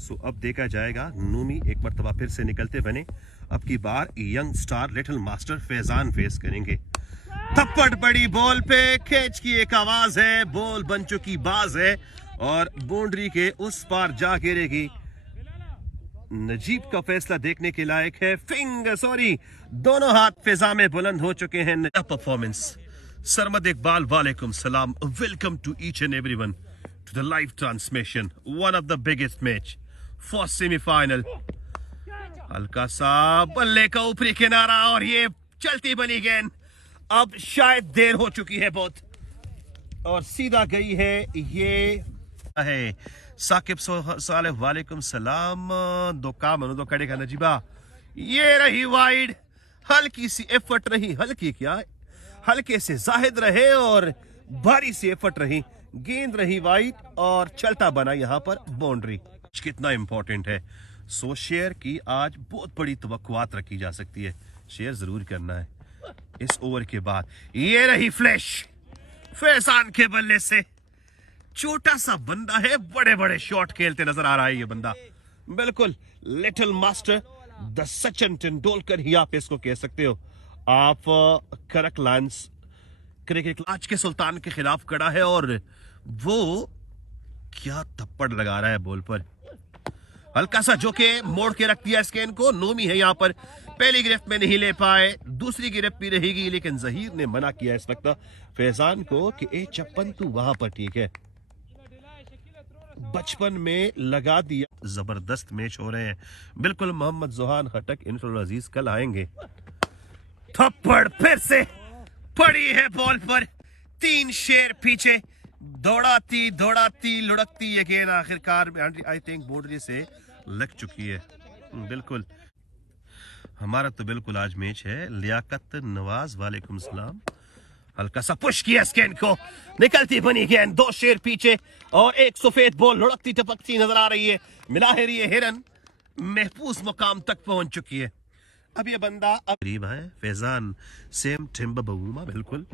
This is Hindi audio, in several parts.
सो अब देखा जाएगा। नूमी एक मरतबा फिर से निकलते बने। अब की बार young star little master Faizan face करेंगे। थप्पड़ बड़ी बॉल पे, कैच की एक आवाज है, बॉल बन चुकी बाज है और बाउंड्री के उस पार जा गिरेगी। नजीब का फैसला देखने के लायक है। दोनों हाथ फिजा में बुलंद हो चुके हैं। नया परफॉर्मेंस। सरमद इकबाल, वालेकुम सलाम। Welcome to each and everyone to the live transmission. One of the biggest match, first semifinal. हल्का सा बल्ले का ऊपरी किनारा और ये चलती बनी गेंद। अब शायद देर हो चुकी है बहुत और सीधा गई है। ये है साकिब साले, वालेकुम सलाम। दो काम दो कड़े का नजीबा। ये रही वाइड। हल्की सी एफर्ट रही, हल्की क्या, हल्के से जाहिद रहे और भारी सी एफर्ट रही। गेंद रही वाइड और चलता बना यहां पर बाउंड्री। कितना इंपॉर्टेंट है। सो शेयर की आज बहुत बड़ी तवक्कुआत रखी जा सकती है। शेयर जरूर करना है इस ओवर के बाद। ये रही फ्लैश फैजान के बल्ले से। छोटा सा बंदा है, बड़े बड़े शॉट खेलते नजर आ रहा है ये बंदा। बिल्कुल little master, the Sachin Tendulkar ही आप इसको कह सकते हो। आप करक लाइंस क्रिकेट आज के सुल्तान के खिलाफ खड़ा है और वो क्या थप्पड़ लगा रहा है बॉल पर। हल्का सा जो के मोड़ के रख दिया स्केन को। नोमी है यहां पर, पहली गिरफ्त में नहीं ले पाए, दूसरी गिरफ्त भी रहेगी, लेकिन जहीर ने मना किया इस वक्त फैजान को कि ए चप्पन तू वहां पर ठीक है। बचपन में लगा दिया। जबरदस्त मैच हो रहे हैं। बिल्कुल मोहम्मद जुहान हटक, इनफुल अजीज कल आएंगे। थप्पड़ फिर से पड़ी है बॉल पर। 3 शेर पीछे दौड़ाती लुढ़कती ये गेंद आखिरकार आई थिंक बाउंड्री से लग चुकी है। बिल्कुल हमारा तो बिल्कुल आज मैच है। लियाकत नवाज, वालेकुम सलाम। हल्का सा पुश किया स्केन को, निकलती बनी गेंद। 2 शेर पीछे और एक सफेद बॉल लुढ़कती टपकती नजर आ रही है। मिलाहिर ये हिरन महफूज मुकाम तक पहुंच चुकी है। अब ये बंदा करीब है। फैजान सेम टिम्बर बवूमा, बिल्कुल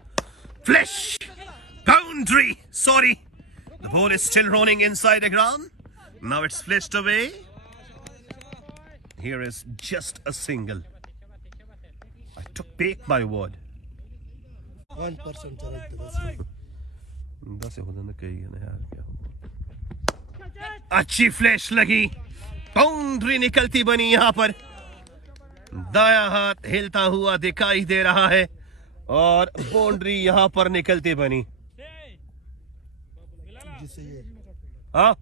flash boundary. Sorry, the ball is still rolling inside the ground. Now it's flicked away. Here is just a single. I took back my word. 1% दस हो कही है ना यार, क्या हो। अच्छी फ्लैश लगी, बाउंड्री निकलती बनी यहां पर। दाया हाथ हिलता हुआ दिखाई दे रहा है और बाउंड्री यहां पर निकलती बनी। हाँ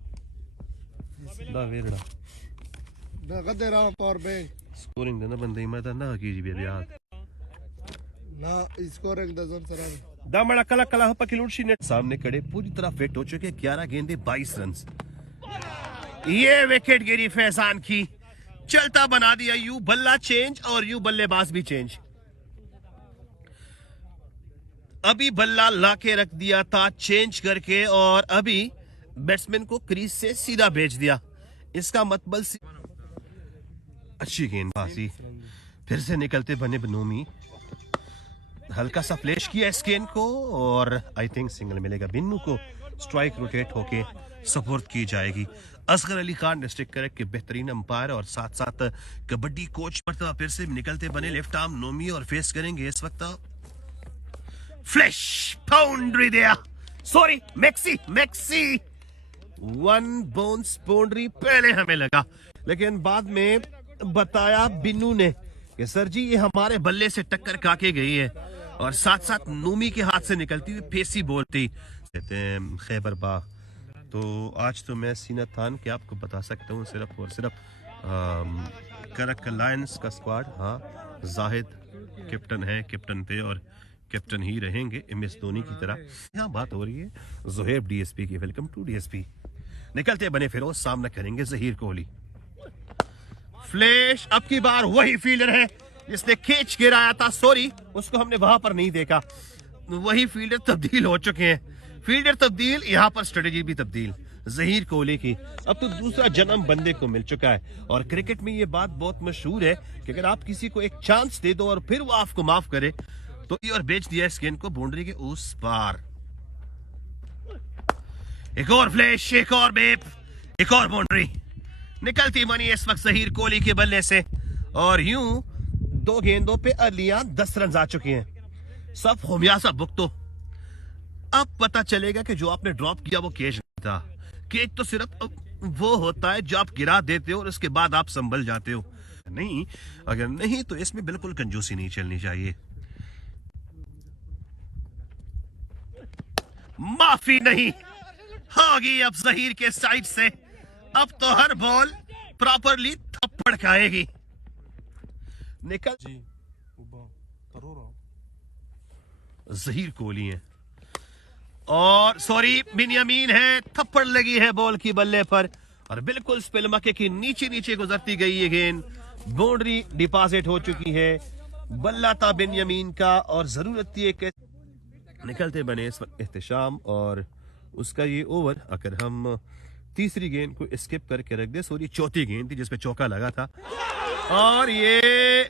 वेरड़ा पावर बैंक स्कोरिंग देना बंदे मैं ना कीजिए भी याद ना स्कोरिंग दजन सरा दामड़ा कला कला पकिलुड़शी नेट सामने खड़े पूरी तरह फिट हो चुके। 11 गेंदे 22 रन। ये विकेट गिरी फैजान की। चलता बना दिया। यू बल्ला चेंज और यू बल्लेबाज भी चेंज। अभी बल्ला लाके रख दिया था चेंज करके और अभी बैट्समैन को क्रीज से सीधा भेज दिया। इसका मतलब अच्छी गेंदबाजी। फिर से निकलते बने बनोमी। हल्का सा फ्लैश किया इस गेंद को और आई थिंक सिंगल मिलेगा। बिन्नू को स्ट्राइक रोटेट होके सपोर्ट की जाएगी। असगर अली खान डिस्ट्रिक्ट करेक्ट के बेहतरीन अंपायर और साथ साथ कबड्डी कोच पर फिर से निकलते बने लेफ्ट आर्म नोमी और फेस करेंगे इस वक्त फ्लैश बाउंड्री दिया। सॉरी मैक्सी 1 बाउंस बाउंड्री पहले हमें लगा, लेकिन बाद में बताया बिन्नू ने कि सर जी ये हमारे बल्ले से टक्कर खाके गई है और साथ साथ नूमी के हाथ से निकलती हुई फेसी बॉल थी। कहते हैं खैबर बाग। तो आज तो मैं सीना थान के आपको बता सकता हूँ सिर्फ और सिर्फ करक लायंस का स्क्वाड। हाँ, जाहिद कैप्टन है, कैप्टन थे और कैप्टन ही रहेंगे MS धोनी की तरह। यहाँ बात हो रही है जोहेब DSP की। Welcome to DSP। निकलते बने फिरोज, सामना करेंगे जहीर कोहली। फ्लैश अब की बार वही फील्डर है जिसने कैच गिराया था। सॉरी, उसको हमने वहां पर नहीं देखा। वही फील्डर तब्दील हो चुके हैं। फील्डर तब्दील, यहां पर स्ट्रेटेजी भी तब्दील जहीर कोहली की। अब तो दूसरा जन्म बंदे को मिल चुका है और क्रिकेट में ये बात बहुत मशहूर है कि अगर आप किसी को एक चांस दे दो और फिर वो आपको माफ करे तो और बेच दिया इस गेंद को बाउंड्री के उस पार। एक और फ्लैश, एक और बेप, एक और बाउंड्री। निकलती बनी इस वक्त जहीर कोहली के बल्ले से और यूं 2 गेंदों पे अलियां 10 रन आ चुके हैं। सब होमियासा बुक। अब पता चलेगा कि जो आपने ड्रॉप किया वो कैच नहीं था। कैच तो सिर्फ वो होता है जो आप गिरा देते हो और उसके बाद आप संभल जाते हो। नहीं, अगर नहीं तो इसमें बिल्कुल कंजूसी नहीं चलनी चाहिए। माफी नहीं होगी अब जहीर के साइड से। अब तो हर बॉल प्रॉपरली थप्पड़ खाएगी। निकल जहीर कोहली है और सॉरी बिन्यामीन है। थप्पड़ लगी है बॉल की बल्ले पर और बिल्कुल स्पिल मके की नीचे नीचे गुजरती गई है गेंद। बाउंड्री डिपॉजिट हो चुकी है। बल्ला था बिन्यामीन का और जरूरत थी एक। निकलते बने इस वक्त एहतशाम और उसका ये ओवर अगर हम तीसरी गेंद को स्किप करके रख दे, सॉरी चौथी गेंद थी जिसपे चौका लगा था और ये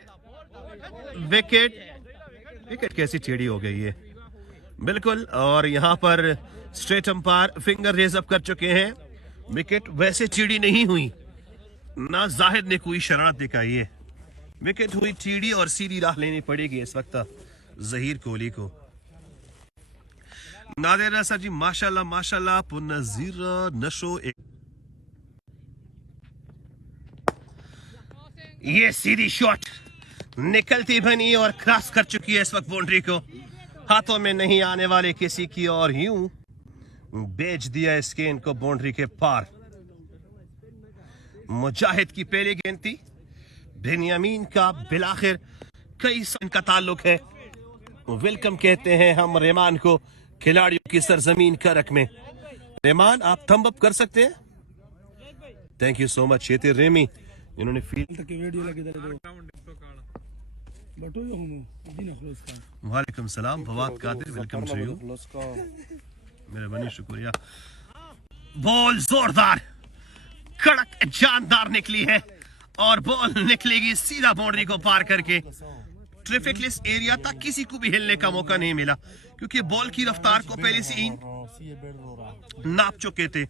विकेट कैसी टेढ़ी हो गई है बिल्कुल। और यहां पर straight umpire finger raise up कर चुके हैं। विकेट वैसे टेढ़ी नहीं हुई, ना जाहिद ने कोई शरारत दिखाई है। विकेट हुई टेढ़ी और सीधी राह लेनी पड़ेगी इस वक्त जहीर कोहली को। नादिर रसा जी माशाल्लाह माशाल्लाह। पुनजीर नशो ये सीधी शॉट निकलती बनी और क्रॉस कर चुकी है इस वक्त बाउंड्री को। हाथों में नहीं आने वाले किसी की और यूं बेच दिया इस गेंद को बाउंड्री के पार। मुजाहिद की पहली गेंद थी। बिन्यामीन का बिलाखिर कई सन का ताल्लुक है। वेलकम कहते हैं हम रहमान को खिलाड़ियों की सरजमीन करक में। रहमान आप थंब अप कर सकते हैं? थैंक यू सो मच शेतिर रेमी इन्होंने वालेकुम सलाम Fawad Qadir welcome to you मेरे बनी शुक्रिया। बॉल जोरदार कड़क जानदार निकली है और बॉल निकलेगी सीधा बाउंड्री को पार करके। ट्रैफिकलेस एरिया तक किसी को भी हिलने का मौका नहीं मिला क्योंकि बॉल की रफ्तार को पहले से ही नाप चुके थे।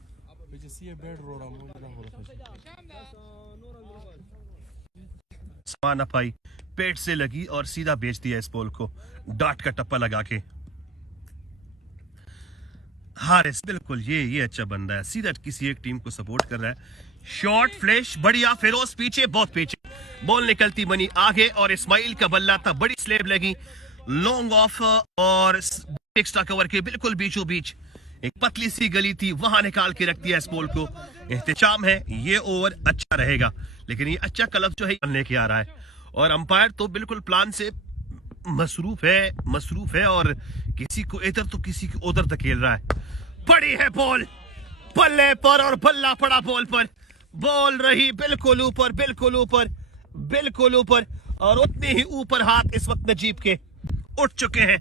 समान पाई पेट से लगी और सीधा बेच दिया इस बॉल को डाट का टप्पा लगा के। हारिस बिल्कुल ये अच्छा बंदा है, सीधा किसी एक टीम को सपोर्ट कर रहा है। शॉर्ट फ्लैश बढ़िया। फिरोज पीछे बहुत पीछे। बॉल निकलती बनी आगे और इस्माइल का बल्ला था। बड़ी स्लेब लगी लॉन्ग ऑफ और एक्स्ट्रा कवर के बिल्कुल बीचों बीच एक पतली सी गली थी, वहां निकाल के रख दिया इस बॉल को। एहतशाम है ये ओवर अच्छा रहेगा लेकिन ये अच्छा क्लब जो है लेके आ रहा है और अंपायर तो बिल्कुल प्लान से मसरूफ है और किसी को इधर तो किसी को उधर धकेल रहा है। पड़ी है बॉल बल्ले पर और बल्ला पड़ा बॉल पर। बॉल रही बिल्कुल ऊपर और उतने ही ऊपर हाथ इस वक्त नजीब के उठ चुके हैं।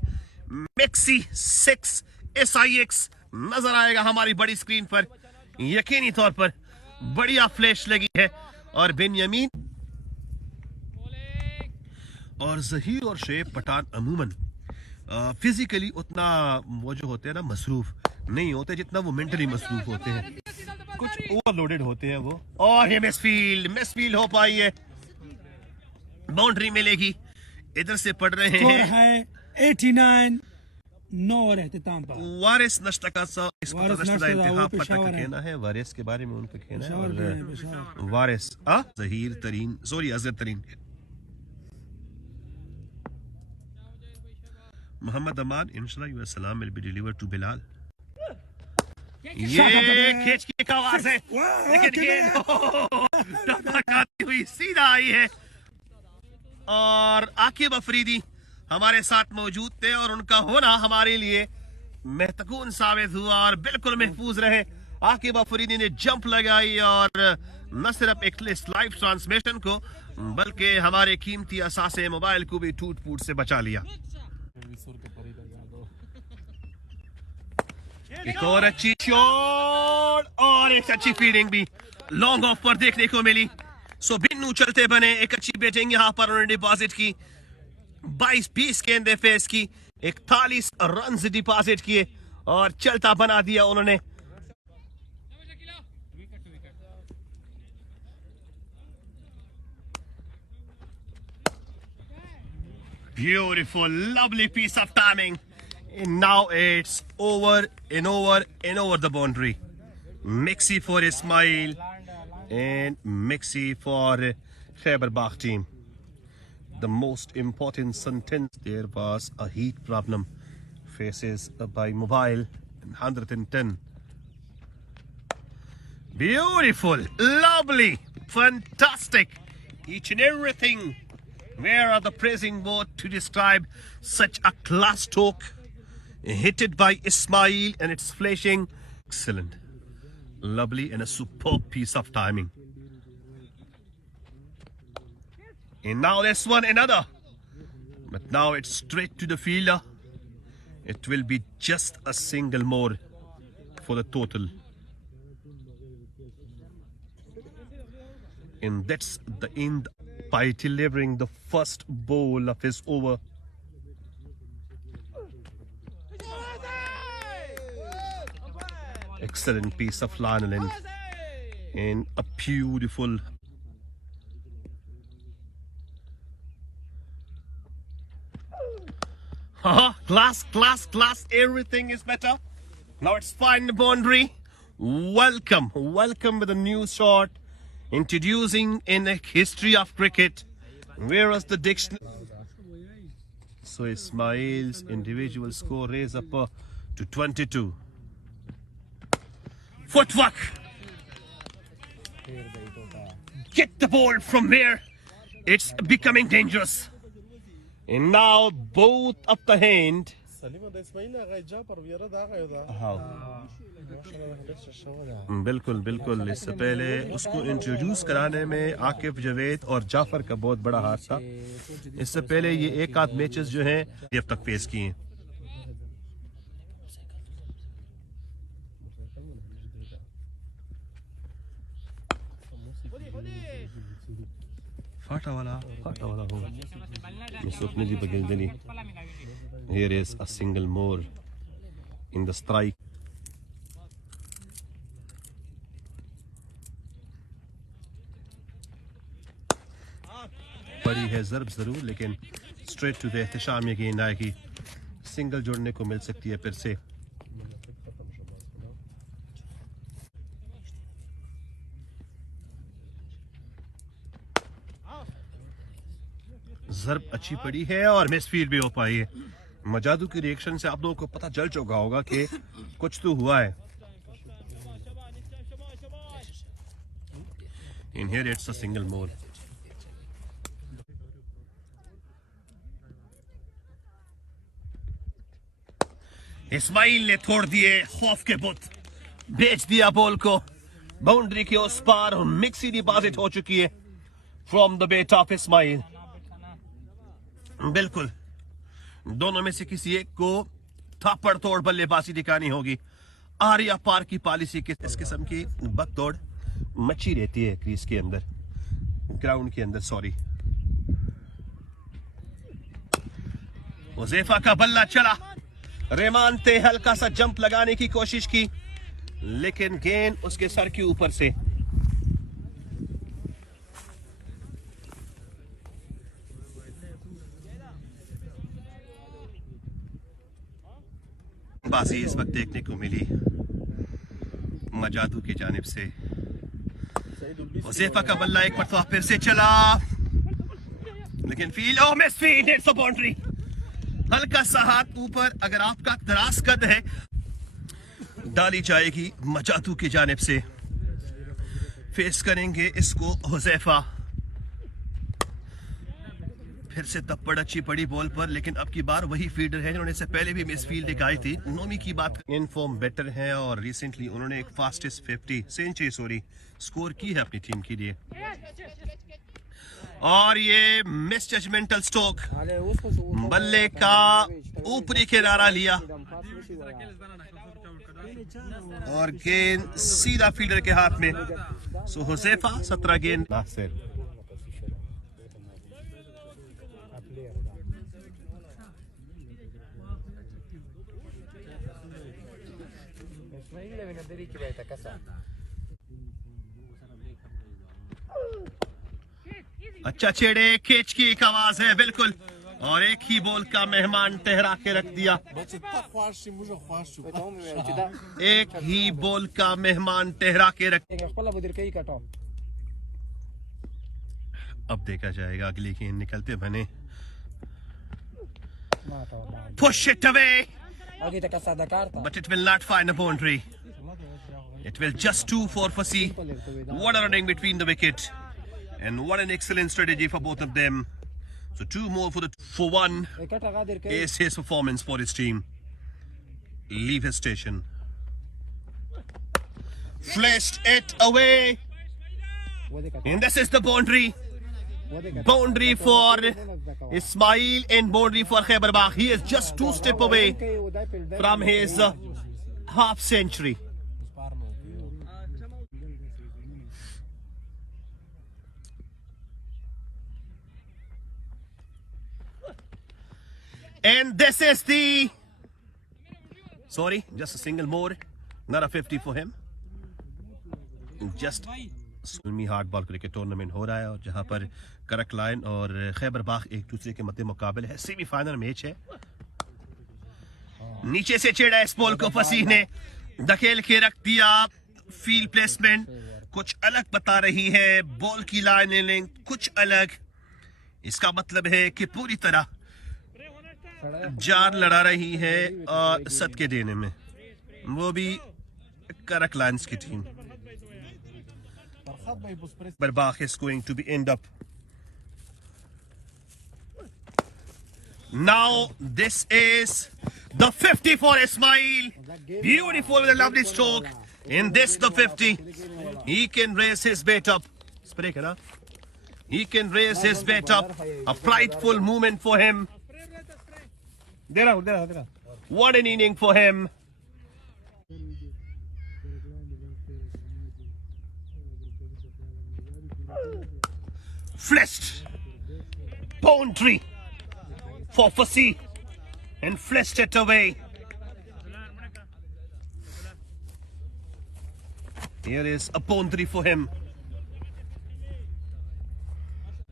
मैक्सी 6 SIX नजर आएगा हमारी बड़ी स्क्रीन पर यकीनी तौर पर। बढ़िया फ्लैश लगी है और बेन्यामीन और जहीर और शेब पठान अमूमन फिजिकली उतना वो जो होते हैं ना मसरूफ नहीं होते जितना वो मेंटली मसरूफ होते हैं। कुछ ओवरलोडेड होते हैं वो। और ये मिसफील्ड हो पाई है। बाउंड्री मिलेगी। इधर से पढ़ रहे हैं 89 9 और एहतिमाम पर वारिस नश्ता सा इसको इंतहा पता का कहना है। वारिस के बारे में उनका कहना है और वारिस जहीर तरीन सॉरी अजहर तरीन मोहम्मद अमान इंशाल्लाह योर सलाम will be delivered to Bilal. ये खींच की एक आवाज है लेकिन गेंद टपकाती हुई सीधा आई है और आकिब अफरीदी हमारे साथ मौजूद थे और उनका होना हमारे लिए महत्वपूर्ण साबित हुआ और बिल्कुल महफूज रहे। आकिब अफरीदी ने जंप लगाई और न सिर्फ एक लाइव ट्रांसमिशन को बल्कि हमारे कीमती असासे मोबाइल को भी टूट फूट से बचा लिया। एक और अच्छी शॉट और एक अच्छी फील्डिंग भी लॉन्ग ऑफ पर देखने को मिली। सो बिन्नू चलते बने। एक अच्छी बैटिंग यहां पर उन्होंने डिपॉजिट की। 22-20 गेंदें फेस की 41 रन डिपॉजिट किए और चलता बना दिया उन्होंने। Beautiful, lovely piece of timing. And now it's over and over and over the boundary. Mixi for Ismail and Mixi for Khyber Bakh team. The most important sentence, there was a heat problem faces by Mobile 110. Beautiful, lovely, fantastic, each and everything. Where are the praising words to describe such a class stroke? Hit it by Ismail and it's flashing. Excellent, lovely, and a superb piece of timing. And now this one, another. But now it's straight to the fielder. It will be just a single more for the total. And that's the end by delivering the first ball of his over. Excellent piece of lineland and a beautiful class, everything is better. Now it's fine the boundary. Welcome with a new shot, introducing in the history of cricket. Where is the dictionary? So Ismail's individual score raised up to 22. Footwork. Get the ball from there. It's becoming dangerous. And now both of the hand. बिल्कुल इससे पहले उसको इंट्रोड्यूस कराने में आकिफ जवेद और जाफर का बहुत बड़ा हाथ था. इससे पहले ये एक आध मैचेस जो हैं अब तक फेस किए हैं. फाटा वाला हो स्वप्न जी बगिलदनी. Here is a single more in the strike. बड़ी है ज़रब ज़रूर, लेकिन स्ट्रेट टू द एहतशाम ये गेंद आएगी. सिंगल जोड़ने को मिल सकती है फिर से. ज़रब अच्छी पड़ी है और मिसफील्ड भी हो पाई है. मजादू की रिएक्शन से आप लोगों को पता चल चुका होगा कि कुछ तो हुआ है. In here it's a single more. Ismail ने तोड़ दिए खौफ के बुत, बेच दिया बॉल को बाउंड्री के उस पार और मिक्सी डिपॉजिट हो चुकी है from the bat of Ismail. बिल्कुल दोनों में से किसी एक को थापड़ तोड़ बल्लेबाजी दिखानी होगी. आर्या पार की पॉलिसी के इस किस्म की बकदौड़ मची रहती है क्रीज के अंदर, ग्राउंड के अंदर. सॉरी, हुज़ैफा का बल्ला चला. रहमान ने हल्का सा जंप लगाने की कोशिश की, लेकिन गेंद उसके सर के ऊपर से. बाजी इस वक्त देखने को मिली मजादू की जानिब से. हुज़ैफा का बल्ला एक मरतबा फिर से चला, लेकिन field miss field, it's a boundary. हल्का सा हाथ ऊपर अगर आपका दराज कद है डाली जाएगी मजादू की जानिब से. फेस करेंगे इसको हुज़ैफा. फिर से तप्पड़ अच्छी पड़ी बॉल पर, लेकिन अब की बार वही फील्डर है जिन्होंने इससे पहले भी मिस फील्ड दिखाई थी. नोमी की बात इन फॉर्म बेटर है और रिसेंटली उन्होंने एक फास्टेस्ट 50 सेंचुरी स्कोर की है अपनी टीम के लिए. और ये मिस जजमेंटल स्ट्रोक, बल्ले का ऊपरी किनारा लिया और गेंद सीधा फील्डर के हाथ में. सो हुज़ैफा 17 गेंद. नासिर अच्छा छेड़े, कैच की एक आवाज है. बिल्कुल और एक ही बॉल का मेहमान ठहरा के रख दिया। एक ही बॉल का मेहमान ठहरा के रख। अब देखा जाएगा अगली गेंद निकलते बने। Push it away, but it will not find a boundary. It will just 2 for Fassi. What a running between the wicket, and what an excellent strategy for both of them. So 2 more for 1 is his performance for his team. Leave his station. Flashed it away, and this is the boundary. Boundary for Ismail and boundary for Khyber Bagh. He is just 2 steps away from his half century. And this is the... Sorry, just a single more. Not a 50 for him. Just... सुलमी हार्ड बॉल क्रिकेट टूर्नामेंट हो रहा है और जहां पर करक लाइन और खैबर बाग एक दूसरे के मध्य मुकाबले है। सेमीफाइनल मैच है। नीचे से छेड़ा इस बॉल को फसी ने धकेल के रख दिया। फील्ड प्लेसमेंट कुछ अलग बता रही है, बॉल की लाइन लिंक कुछ अलग। इसका मतलब है कि पूरी तरह जान लड़ा रही है सदके देने में, वो भी करक लाइन्स की team. But Bagh is going to be end up. Now this is the 50 for Ismail. Beautiful with a lovely stroke. In this the 50. He can raise his bat up. He can raise his bat up. A prideful movement for him. What an inning for him. Fleshed boundary for Fassi and fleshed it away. Here is a boundary for him.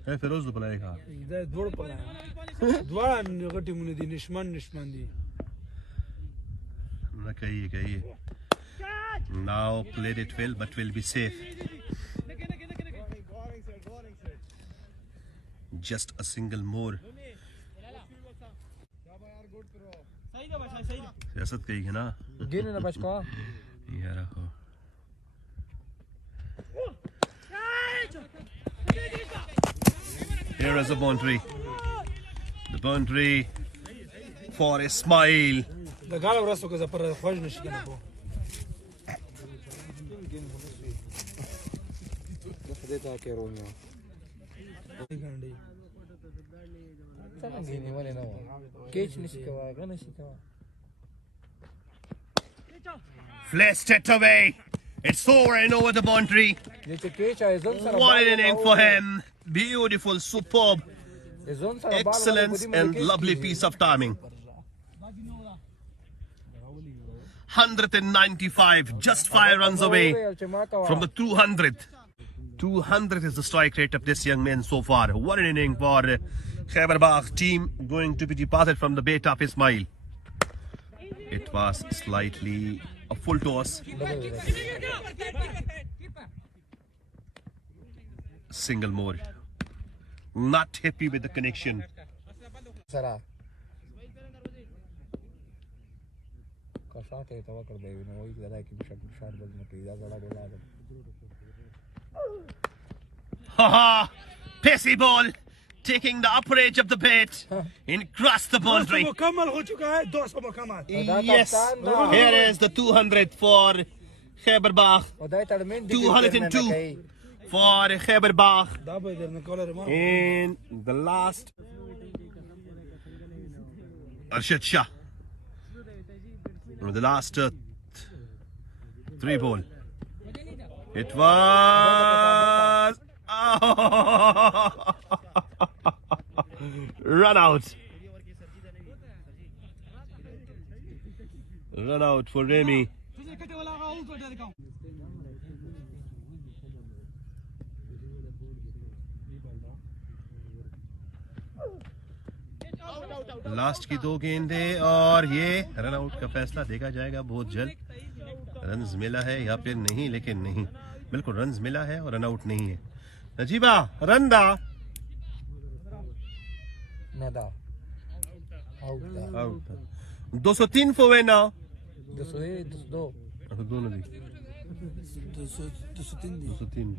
Hey, Feroz to play ka. Dwara negati mune di nishman di. Na kahiye. Now played it well, but will be safe. Just a single more. सियासत कही है ना। गिने ना बचका। ये रखो। Here is a boundary. The boundary for Ismail. Da gala vrasto ka zapara khoj nishi kana po. Deta ke ronya. Fleshed it away. It's soaring over the boundary. What an inning for him. Beautiful, superb, excellent and lovely piece of timing. 195, just 5 runs away from the 200. 200 is the strike rate of this young man so far. What an inning for Khyber Bagh team, going to be departed from the bat of Ismail. It was slightly a full toss. Single more. Not happy with the connection. Haha! Pacey ball taking the upper edge of the bat and cross the boundary. Yes, here is the 200 for Khyber Bagh. 202 for Khyber Bagh. And the last, Arshad Shah. The last 3 ball. It was run out. Run out for Remy. Last की 2 गेंदें और ये रन आउट का फैसला देखा जाएगा बहुत जल्द। रन्स मिला है या फिर नहीं, लेकिन नहीं, बिल्कुल रन्स मिला है और रन आउट नहीं है। नजीबा रन दा Nada. Out. Out 203 for winner। 201, 202. दोनों दी 203 दी 203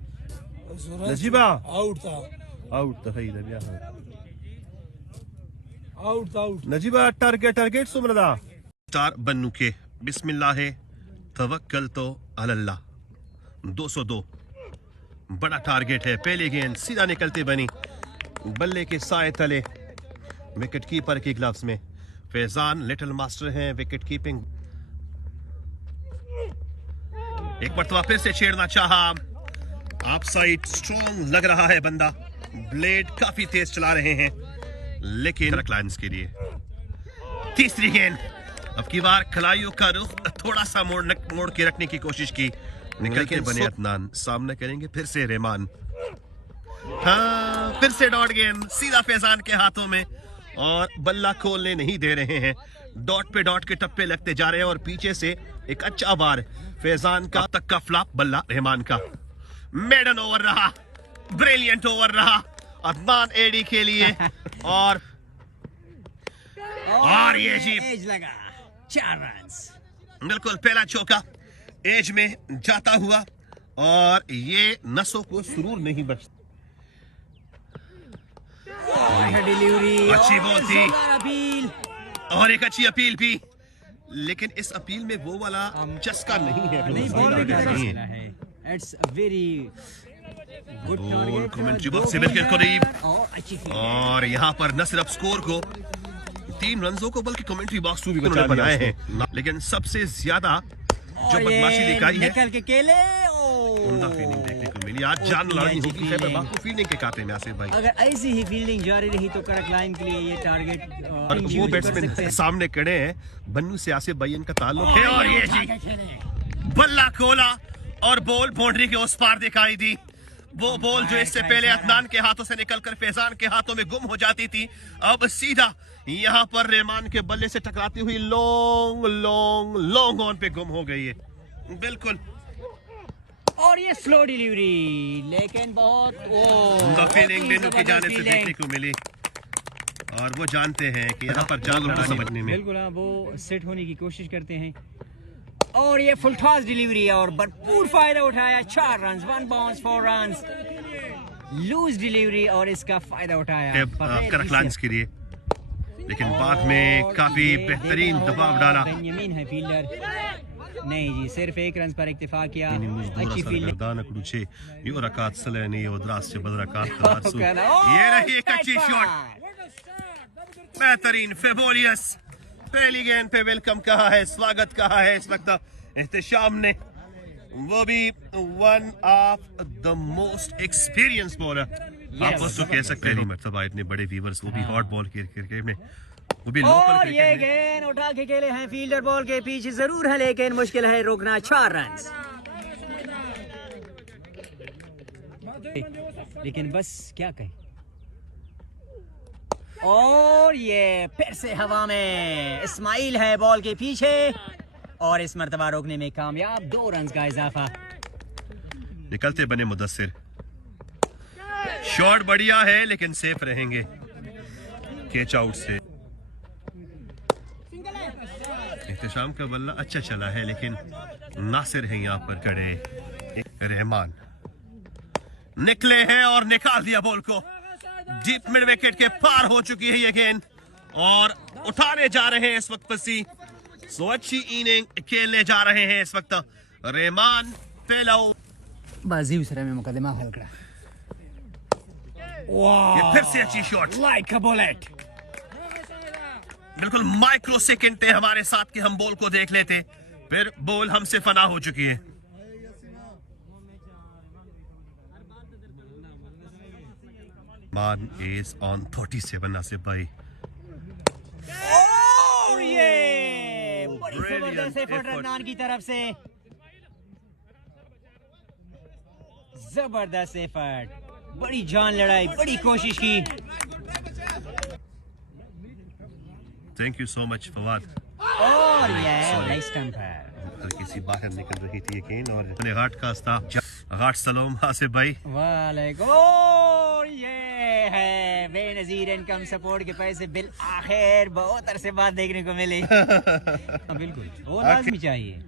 सूरज नजीबा आउट था आउट तफई दबिया आउट नजीबा टारगेट सुमरदा स्टार बन्नू के बिस्मिल्लाह है तवक्कल तो अल्लाह 202 बड़ा टारगेट है। पहले गेंद सीधा निकलते बनी बल्ले के साए तले, विकेट कीपर के ग्लव्स में। फैजान लिटिल मास्टर हैं विकेट कीपिंग। एक मरतबा फिर से छेड़ना चाहा, आप साइड स्ट्रॉन्ग लग रहा है बंदा, ब्लेड काफी तेज चला रहे हैं, लेकिन क्लाइंट्स के लिए तीसरी गेंद। अब की बार खिलाड़ियों का रुख थोड़ा सा मोड़ के रखने की कोशिश की, निकलते बने अदनान, सामने करेंगे फिर से रहमान। हाँ, फिर से डॉट गेंद सीधा फैजान के हाथों में और बल्ला खोलने नहीं दे रहे हैं। डॉट पे डॉट के टप्पे लगते जा रहे हैं और पीछे से एक अच्छा बार फैजान का तक का फ्लॉप बल्ला रहमान का। मेडन ओवर रहा, ब्रिलियंट ओवर रहा अदनान एडी के लिए और ये जी एज लगा 4 रन्स। बिल्कुल पहला चौका एज में जाता हुआ और ये नसों को सुरूर नहीं बचता। डिलीवरी अच्छी बॉल थी अपील और एक अच्छी अपील भी, लेकिन इस अपील में वो वाला चस्का नहीं है, नहीं बॉल नहीं है। है। It's a very good ball target commentary box से बिल्कुल करीब और अच्छी फील्ड। और यहाँ पर न सिर्फ स्कोर को 3 रनों को बल्कि कमेंट्री बॉक्स भी उन्होंने बनाए हैं, लेकिन सबसे ज्यादा जो बदमाशी दिखाई है निकल के केले उम्दा फील्डिंग देखने को मिली। आज जान लड़नी होगी खैबर बापू फील्डिंग के खाते में आसिफ भाई। अगर ऐसी ही फील्डिंग जारी रही तो करक लाइन के लिए ये टारगेट और वो बैट्समैन सामने खड़े हैं, बन्नू से आसिफ भाई इनका ताल्लुक है और ये जी बल्ला खोला और बॉल बाउंड्री के उस पार दिखाई दी। वो बॉल जो इससे पहले अदनान के हाथों से निकलकर फैजान के हाथों में गुम हो जाती थी, अब सीधा यहाँ पर रहमान के बल्ले से टकराती हुई लॉन्ग ऑन पे गुम हो गई है। बिल्कुल और ये स्लो डिलीवरी, लेकिन बहुत फील्डिंग मेनू की जाने से देखने को मिली और वो जानते हैं कि यहाँ पर जान लड़ा समझने में बिल्कुल वो सेट होने की कोशिश करते हैं। और ये फुल टॉस डिलीवरी और भरपूर फायदा उठाया। 4 runs, 1 bounce, 4 runs, loose delivery और इसका फायदा उठाया करकलांस के लिए, लेकिन बाद में काफी बेहतरीन दबाव डाला। बेंजामिन है फील्डर, नहीं जी सिर्फ 1 रन पर इक्तिफा किया। अच्छी फील्डिंग। ये रही एक अच्छी शॉट, बेहतरीन फेबोलियस। पहली गेंद पे वेलकम कहा है, स्वागत कहा है इस वक्त एहतशाम ने, वो भी one of the most experience bowler आप उसको कह सकते हैं। मरतबा इतने बड़े व्यूअर्स, वो भी हॉट बॉल क्रिकेट में, वो भी लोकल और ये क्रिकेट में। गेंद उठा के खेले हैं, फील्डर बॉल के पीछे जरूर है लेकिन मुश्किल है रोकना। 4 रन, लेकिन बस क्या कहें। और ये फिर से हवा में इस्माइल है बॉल के पीछे और इस मर्तबा रोकने में कामयाब। 2 रन का इजाफा। निकलते बने मुदस्सिर, शॉट बढ़िया है लेकिन सेफ रहेंगे कैच आउट से। एहतशाम का बल्ला अच्छा चला है लेकिन नासिर है यहाँ पर खड़े। रहमान निकले हैं और निकाल दिया बॉल को, डीप मिड विकेट के पार हो चुकी है ये गेंद और उठाने जा रहे हैं इस वक्त पसी। सो अच्छी इनिंग खेलने जा रहे हैं इस वक्त रहमान। पहला बाजी उसरा में मुकदमा हल करा। ये फिर से अच्छी शॉट, लाइक अ बुलेट। बिल्कुल माइक्रो सेकंड थे हमारे साथ कि हम बॉल को देख लेते, फिर बॉल हमसे फना हो चुकी है। मान इज ऑन 37 नासिफ भाई। और ये बड़ी Brilliant जबरदस्त एफर्ट effort. रन्नान की तरफ से, जबरदस्त एफर्ट, बड़ी जान लड़ाई, बड़ी कोशिश की। Thank you so much Fawad. और ये नाइस स्टंप है। हल्की सी बाहर निकल रही थी ये गेंद और अपने घाट का था घाट सलाम आसिफ भाई। वालेकुम। और ये है बेनजीर इनकम सपोर्ट के पैसे बिल आखिर बहुत अरसे बाद देखने को मिले। बिल्कुल वो लाजमी चाहिए।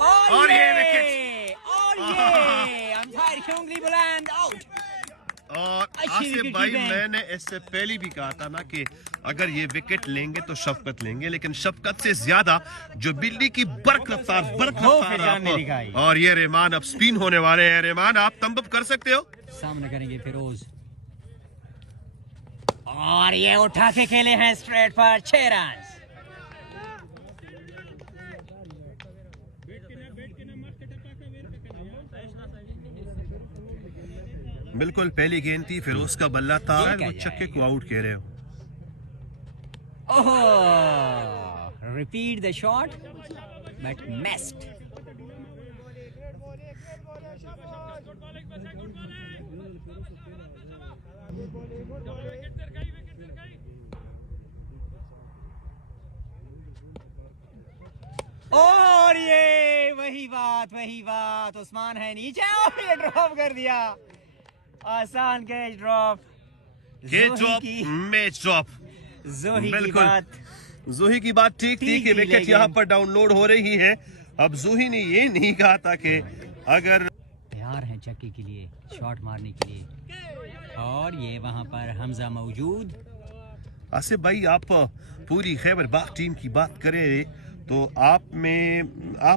और ये विकेट अंपायर की उंगली बुलंद, आउट। और अच्छी आसिफ विकेट भाई की गेंद। मैंने इससे पहले भी कहा था ना कि अगर ये विकेट लेंगे तो शफकत लेंगे, लेकिन शफकत से ज्यादा जो बिल्ली की बर्क रफ्तार फिजान ने दिखाई। और ये रहमान अब स्पिन होने वाले हैं। रहमान आप तंबअप कर सकते हो। सामने करेंगे फिरोज और ये उठा के खेले हैं स्ट्रेट पर 6 रन। बिल्कुल पहली गेंद थी, फिरोज का बल्ला था, ये क्या वो छक्के को आउट कह रहे हो। Oh, repeat the shot but missed. और ये वही बात उस्मान है नीचे और ये ड्रॉप कर दिया। आसान catch drop. Catch drop, match drop. जोही की बिल्कुल। बात जूही की बात ठीक थी ठीक कि थी, विकेट लेकिन- यहाँ पर डाउनलोड हो रही है। अब जूही ने ये नहीं कहा था कि अगर तैयार हैं चक्के के लिए, शॉट मारने के लिए। और ये वहां पर हमजा मौजूद। आसिफ भाई आप पूरी खैबर बाग टीम की बात करें तो आप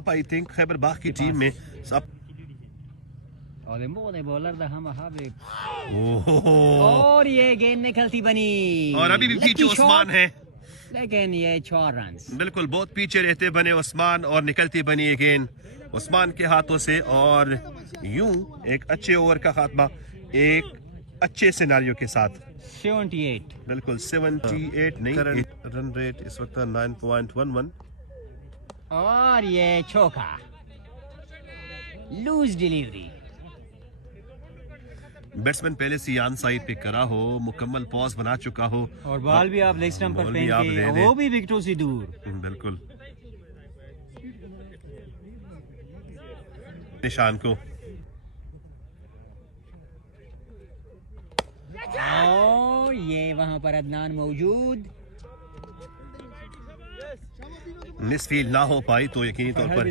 आई थिंक खैबर बाग की टीम में सब और ये गेंद निकलती बनी और अभी भी पीछे Lucky उस्मान shot, है। लेकिन ये 4 रन। बिल्कुल बहुत पीछे रहते बने उस्मान और निकलती बनी ये गेंद उस्मान के हाथों से। और यूं एक अच्छे ओवर का खात्मा एक अच्छे सिनारियो के साथ। 78। बिल्कुल 78 नहीं, रन रेट इस वक्त 9.11। और ये चौका, लूज डिलीवरी। बैट्समैन पहले से यान साइड पे करा हो, मुकम्मल पॉज बना चुका हो और बॉल भी आप लेग स्टंप पर बॉल भी आप फेंके, ले लें। वो भी विकेटों से दूर। बिल्कुल निशान को। और ये वहां पर अदनान मौजूद। मिसफील्ड ना हो पाई तो यकीनी तौर पर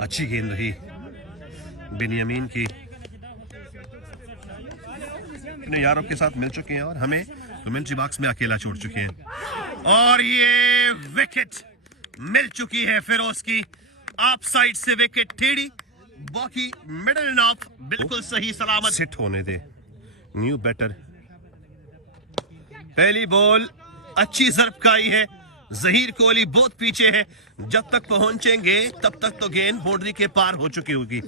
अच्छी गेंद रही बिनियामीन की। अपने यारों के साथ मिल चुके हैं और हमें कमेंट्री बॉक्स में अकेला छोड़ चुके हैं। और ये विकेट मिल चुकी है फिरोज की। आप साइड से विकेट टेढ़ी, बाकी मिडल ऑफ बिल्कुल सही सलामत हिट होने दे। न्यू बैटर, पहली बॉल अच्छी जरब का आई है। जहीर कोहली बहुत पीछे है, जब तक पहुंचेंगे तब तक तो गेंद बाउंड्री के पार हो चुकी होगी।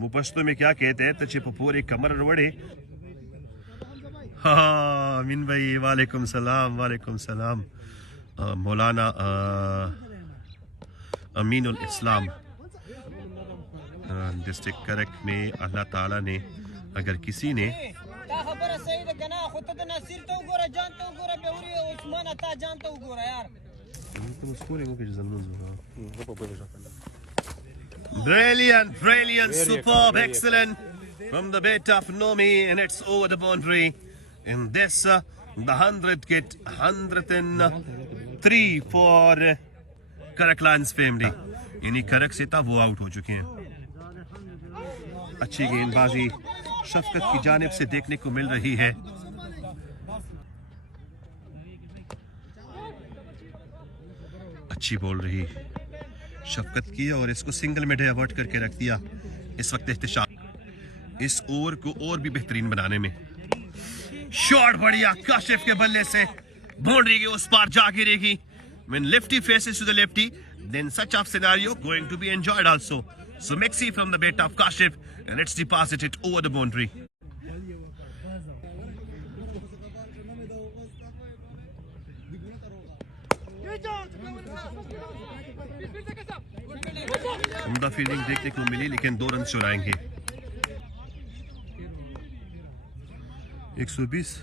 मुपश्तो में क्या कहते हैं, तचे पपूरे कमर वड़े। हाँ अमीन भाई वालेकुम सलाम। वालेकुम सलाम। मौलाना अमीनुल इस्लाम डिस्ट्रिक्ट करक में अल्लाह ताला ने अगर किसी ने Brilliant, superb, excellent from the bat of Nomi, and it's over the boundary. In this, the 100 get 103 for Karak Lions family. यानी करक से था वो आउट हो चुके हैं। अच्छी गेंदबाजी शफकत की जानिब से देखने को मिल रही है। अच्छी बॉल रही शफकत की और इसको सिंगल में डाइवर्ट करके रख दिया। इस वक्त एहतिशाम इस ओवर को और भी बेहतरीन बनाने में। शॉट बढ़िया काशिफ के बल्ले से बाउंड्री के उस पार जा गिरेगी। When lefty faces to the lefty, then such of scenario going to be enjoyed also. So Mexi from the bat of Kashif, and let's deposit it over the boundary. उम्दा फील्डिंग देखने को मिली लेकिन 2 run चुराएंगे। 120।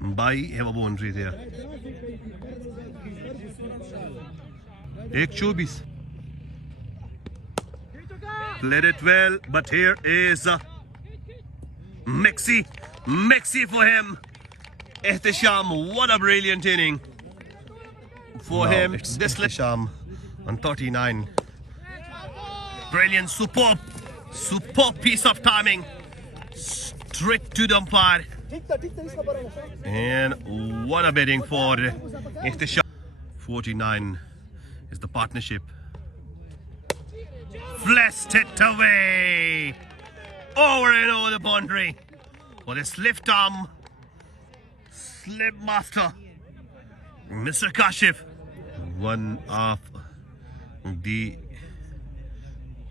Bai have a boundary there. 124. Played it well, but here is Maxi. Maxi for him. Ehtisham, what a brilliant inning for him. It's this Ehtisham on 39. Brilliant, superb piece of timing. Straight to the umpire. And what a batting for Ehtisham. 49 is the partnership. Flashed it away. Over and over the boundary for this left arm slip master, Mr. Kashif. One of the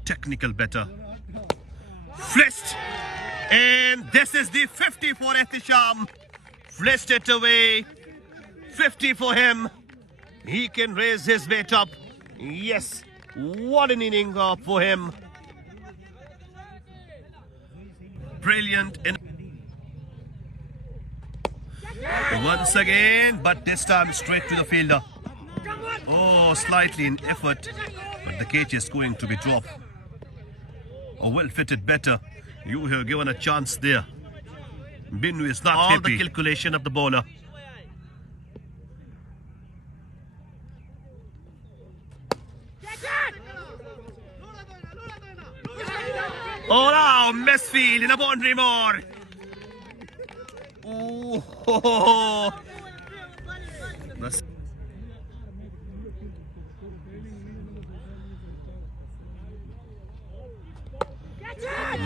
technical batter. Flashed. And this is the 50 for Ehtisham. Flashed it away. 50 for him. He can raise his weight up. Yes. What an inning for him. Brilliant. Once again, but this time straight to the fielder. Oh, slightly in effort, but the catch is going to be dropped. A well-fitted batter. You have given a chance there. Binu is not happy. All the calculation of the bowler. Oh now, Mesfield in a boundary more. Oh, that's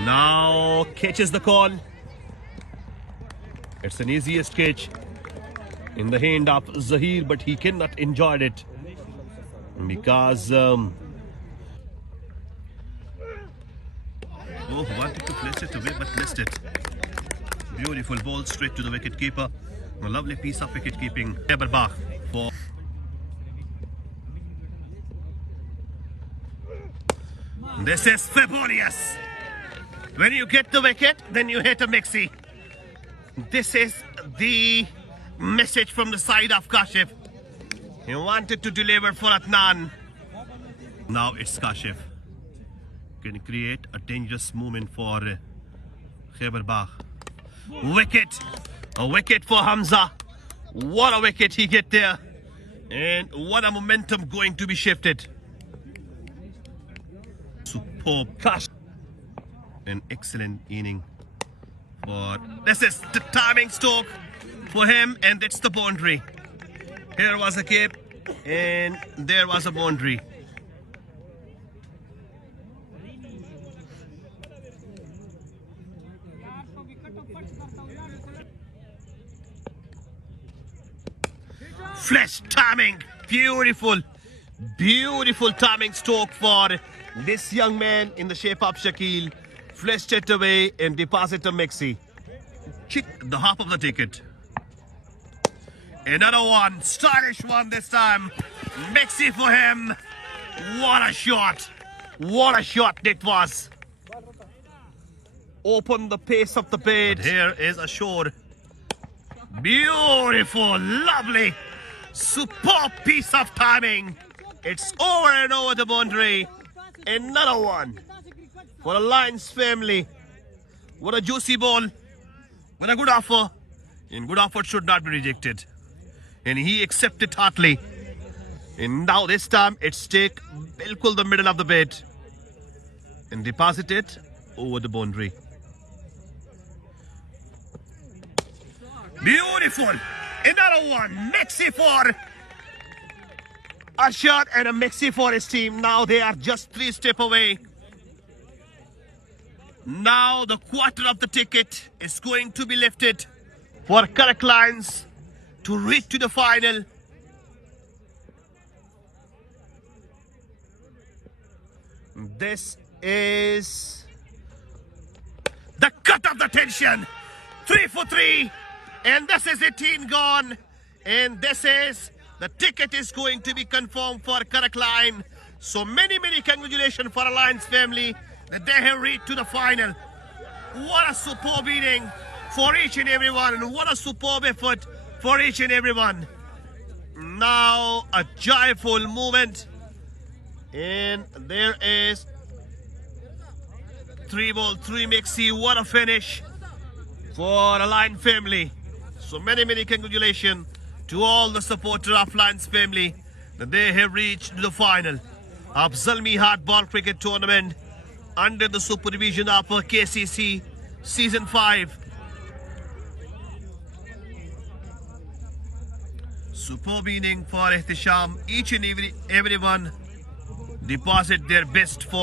now catches the call. It's an easiest catch in the hand of Zahir, but he cannot enjoy it because wanted to place it away but missed it. Beautiful ball straight to the wicket keeper. A lovely piece of wicket keeping. Eberbach for this is fabulous. When you get the wicket, then you hit a Maxi. This is the message from the side of Kashif. He wanted to deliver for Adnan. Now it's Kashif. Can create a dangerous moment for Khyberbagh. Wicket. A wicket for Hamza. What a wicket he get there. And what a momentum going to be shifted. Superb cash. An excellent inning for this is the timing stroke for him, and it's the boundary. Here was a cape and there was a boundary. Flash timing, beautiful timing stroke for this young man in the shape of Shakil. Flashed it away and deposit to Maxi. Kick the half of the ticket. Another one, stylish one this time. Maxi for him. What a shot it was. Open the pace of the bait. Here is a shore. Beautiful, lovely, superb piece of timing. It's over and over the boundary. Another one for the Lions family. What a juicy ball. What a good offer. And good offer should not be rejected. And he accepted heartily. And now this time it's take bilkul the middle of the bed and deposit it over the boundary. Beautiful. Another one. Maxi for Ashar and a Maxi for his team. Now they are just 3 steps away. Now the quarter of the ticket is going to be lifted for correct lines to reach to the final. This is the cut of the tension. 3 for 3. And this is 18 gone. And this is the ticket is going to be confirmed for Karak Line. So many congratulations for Alliance family that they have reached to the final. What a superb meeting for each and everyone, and what a superb effort for each and everyone. Now a joyful moment, and there is 3 ball 3 Mixi. What a finish for Alliance family. So many congratulations to all the supporters of Alliance family that they have reached the final of Zalmi Hardball Cricket Tournament under the supervision of KCC Season 5. Superb inning for Ihtisham. Each and everyone deposit their best for